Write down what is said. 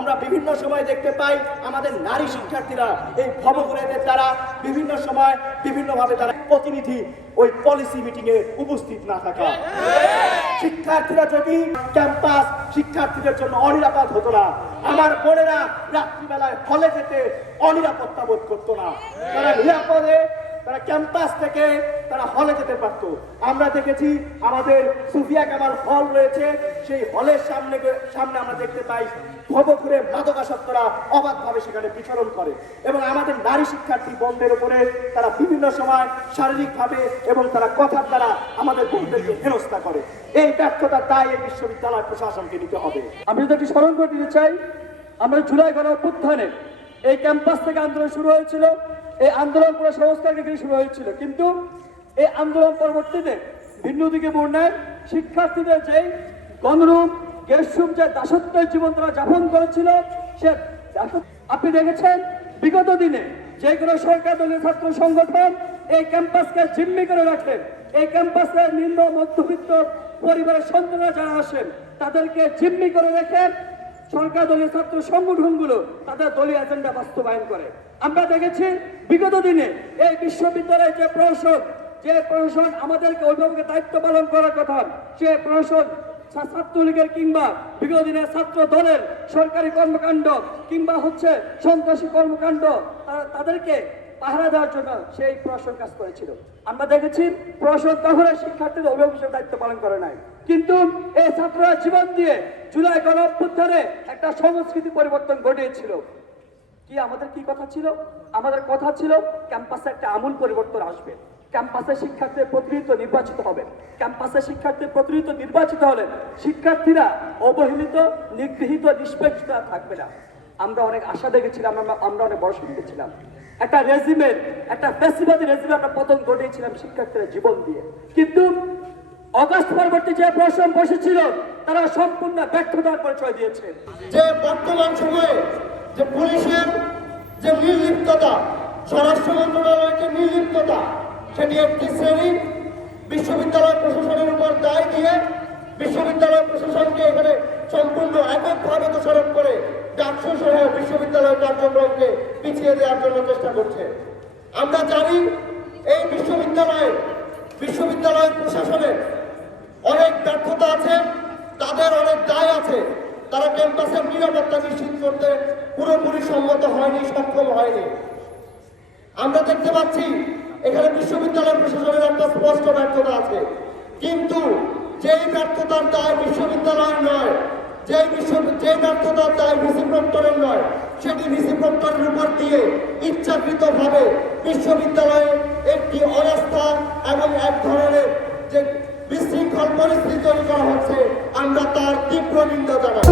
আমরা বিভিন্ন সময় দেখতে পাই আমাদের নারী শিক্ষার্থীরা এই ভবঘুরেদের দ্বারা বিভিন্ন সময় বিভিন্নভাবে তারা প্রতিনিধি ওই পলিসি মিটিং এ উপস্থিত না থাকা। শিক্ষার্থীরা যদি ক্যাম্পাস শিক্ষার্থীদের জন্য অনিরাপদ হতো না, আমার বোনেরা রাত্রিবেলায় হলে যেতে অনিরাপত্তা বোধ করতো না, তারা নিরাপদে তারা ক্যাম্পাস থেকে তারা হলে যেতে পারত। আমরা দেখেছি আমাদের সুফিয়া কামাল হল রয়েছে, সেই হলের সামনে আমরা দেখতে পাই ভবঘুরে মাদকাসক্তরা অবাধভাবে সেখানে বিচরণ করে এবং আমাদের নারী শিক্ষার্থী বোনদের উপরে তারা বিভিন্ন সময় শারীরিকভাবে এবং তারা কথার দ্বারা আমাদের বোনদেরকে হেনস্থা করে। এই ব্যর্থতার দায় এই বিশ্ববিদ্যালয় প্রশাসনকে নিতে হবে। আমি যদি একটি স্মরণ করে দিতে চাই, আমরা জুলাই গণঅভ্যুত্থানে এই ক্যাম্পাস থেকে আন্দোলন শুরু হয়েছিল, এই আন্দোলন পুরো সংস্কারকে ঘিরে শুরু হয়েছিল, কিন্তু এই আন্দোলন পরবর্তীতে ভিন্ন দিকে মোড় নেয়। শিক্ষার্থীদের যে গণরুম গেস্টরুম যে দাসত্বের জীবন তারা যাপন করেছিল, সে আপনি দেখেছেন বিগত দিনে যে কোনো সরকার দলীয় ছাত্র সংগঠন এই ক্যাম্পাসকে জিম্মি করে রাখেন। এই ক্যাম্পাসে নিম্ন মধ্যবিত্ত পরিবারের সন্তানরা যারা আসেন তাদেরকে জিম্মি করে রেখে সরকার দলীয় ছাত্র সংগঠনগুলো তাদের দলীয় এজেন্ডা বাস্তবায়ন করে। আমরা দেখেছি বিগত দিনে এই বিশ্ববিদ্যালয়ের যে প্রশাসন আমাদেরকে ওইভাবে দায়িত্ব পালন করার কথা, সে প্রশাসন ছাত্রলীগের কিংবা বিগত দিনের ছাত্র দলের সরকারি কর্মকাণ্ড কিংবা সন্ত্রাসী কর্মকাণ্ড তাদেরকে পাহারা দেওয়ার জন্য সেই প্রশাসন কাজ করেছিল। আমরা দেখেছি প্রশাসন তখন শিক্ষার্থীদের অভিভাবকের দায়িত্ব পালন করে নাই, কিন্তু এই ছাত্ররা জীবন দিয়ে জুলাই গণঅভ্যুত্থানে একটা সংস্কৃতি পরিবর্তন ঘটিয়েছিল। আমাদের কি কথা ছিল? আমাদের কথা ছিল ক্যাম্পাসে একটা আমূল পরিবর্তন আসবে, ক্যাম্পাসে শিক্ষার্থীদের প্রতিনিধিত্ব নির্বাচিত হবে। ক্যাম্পাসে শিক্ষার্থীদের প্রতিনিধিত্ব নির্বাচিত হলে শিক্ষার্থীরা অবহেলিত, নিগৃহীত, নিষ্পেষিত থাকবে না। আমরা অনেক আশা দেখেছিলাম, আমরা অনেক বড় দেখেছিলাম একটা রেজিমের, একটা ফ্যাসিবাদী রেজিমে আমরা পতন ঘটিয়েছিলাম শিক্ষার্থীরা জীবন দিয়ে। কিন্তু অগাস্ট পরবর্তী যে প্রশাসন বসেছিল তারা সম্পূর্ণ ব্যর্থতার পরিচয় দিয়েছে। যে বর্তমান সময়ে যে পুলিশের যে নির্লিপ্ততা, স্বরাষ্ট্র মন্ত্রণালয়ের যে নির্লিপ্ততা, সেটি একটি শ্রেণী বিশ্ববিদ্যালয় প্রশাসনের উপর দায় দিয়ে বিশ্ববিদ্যালয় প্রশাসনকে এখানে সম্পূর্ণ এককভাবে দোষারোপ করে ডাকসু সহ বিশ্ববিদ্যালয়ের কার্যক্রমকে পিছিয়ে দেওয়ার জন্য চেষ্টা করছে। আমরা জানি এই বিশ্ববিদ্যালয় প্রশাসনের অনেক ব্যর্থতা আছে, তাদের অনেক দায় আছে। তারা ক্যাম্পাসের নিরাপত্তা নিশ্চিত করতে পুরোপুরি সম্মত হয়নি, সক্ষম হয়নি। আমরা দেখতে পাচ্ছি এখানে বিশ্ববিদ্যালয় প্রশাসনের একটা স্পষ্ট ব্যর্থতা আছে, কিন্তু যেই ব্যর্থতার দায় বিশ্ববিদ্যালয়ের নয়, যে ব্যর্থতার দায় ভিসি প্রক্টরের নয়, সেটি ভিসি প্রক্টরের উপর দিয়ে ইচ্ছাকৃতভাবে বিশ্ববিদ্যালয়ে একটি অনাস্থা এবং এক ধরনের যে বিশৃঙ্খল পরিস্থিতি তৈরি করা হচ্ছে, আমরা তার তীব্র নিন্দা জানাই।